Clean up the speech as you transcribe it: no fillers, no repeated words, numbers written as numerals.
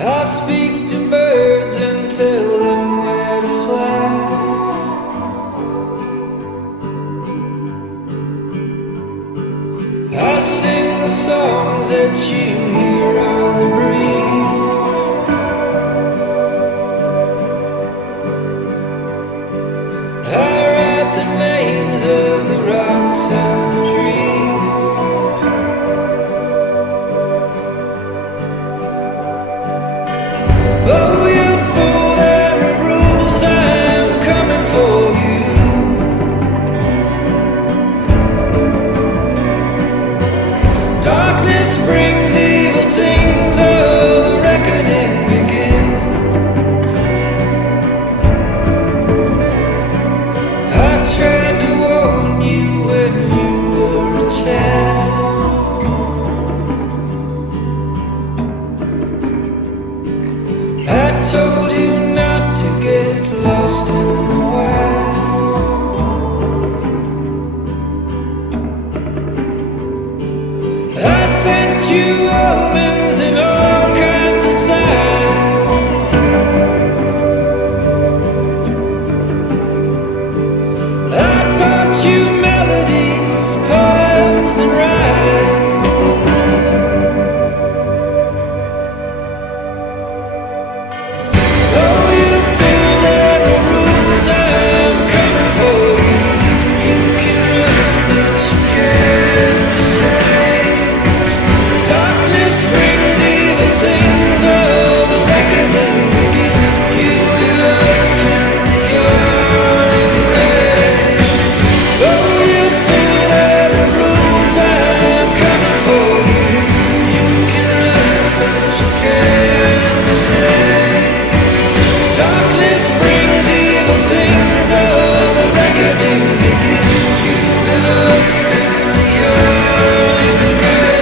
I speak to birds and tell them where to fly. I sing the songs that you hear on the breeze. I write the names of the rocks and the trees. Oh, you fool, there are rules, I'm coming for you. Darkness brings evil things, oh, the reckoning begins. I tried to warn you when you were a child. I told you not to get lost in the wild. I sent you omens and all kinds of signs. I taught you melodies, poems, and rhymes. Oh, you fool, there are rules, I'm coming for you. You can run, but you can't save. Darkness brings evil things, oh, the reckoning begins. You live in your grave. Oh, you fool, there are rules, I'm coming for you. You can run, but you can't save. Darkness brings evil things, oh, the reckoning begins. You live in your grave.